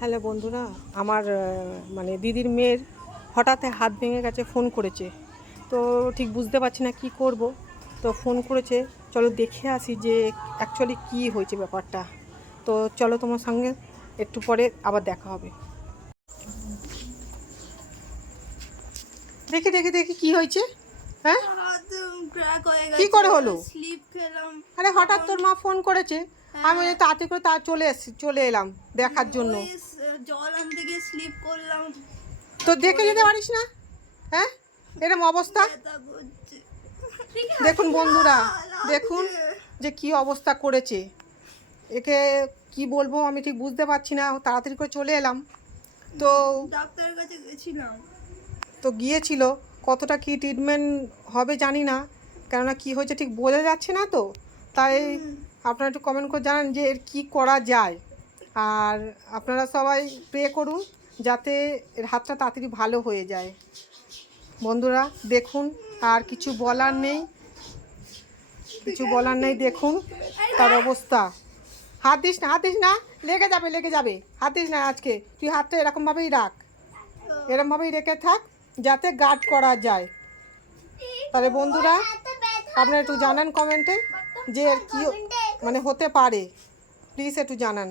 Hello বন্ধুরা, আমার মানে দিদির মেয়ের হঠাৎ হাত ভেঙে গেছে, ফোন করেছে। তো ঠিক বুঝতে পারছি না কি করব। তো ফোন করেছে, চলো দেখে আসি যে অ্যাকচুয়ালি কী হয়েছে ব্যাপারটা। তো চলো তোমার সঙ্গে একটু পরে আবার দেখা হবে। দেখি দেখি দেখি কি হয়েছে। হ্যাঁ, কি করে হলো? আরে হঠাৎ তোর মা ফোন করেছে, আমি তাড়াতাড়ি করে চলে এলাম দেখার জন্য। জল আনতে গিয়ে স্লিপ করলাম। তো দেখে যেতে পারিস না? হ্যাঁ, এরকম অবস্থা। দেখুন বন্ধুরা, দেখুন যে কি অবস্থা করেছে। একে কি বলবো আমি ঠিক বুঝতে পারছি না। তাড়াতাড়ি করে চলে এলাম। তো ডাক্তারের কাছে গেছিলাম। তো গিয়েছিল, কতটা কি ট্রিটমেন্ট হবে জানি না, কেননা কি হয়েছে ঠিক বোঝা যাচ্ছে না। তো তাই আপনারা একটু কমেন্ট করে জানান যে এর কী করা যায়। আর আপনারা সবাই প্রে করুন যাতে এর হাতটা তাড়াতাড়ি ভালো হয়ে যায়। বন্ধুরা দেখুন, আর কিছু বলার নেই, দেখুন তার অবস্থা। হাত দিস না, হাত দিস না, লেগে যাবে। হাত দিস না আজকে, তুই হাতটা এরকমভাবেই রাখ, এরকমভাবেই রেখে থাক যাতে গার্ড করা যায়। তাহলে বন্ধুরা আপনারা একটু জানান কমেন্টে যে এর কী মানে হতে পারে, প্লিজ একটু জানান।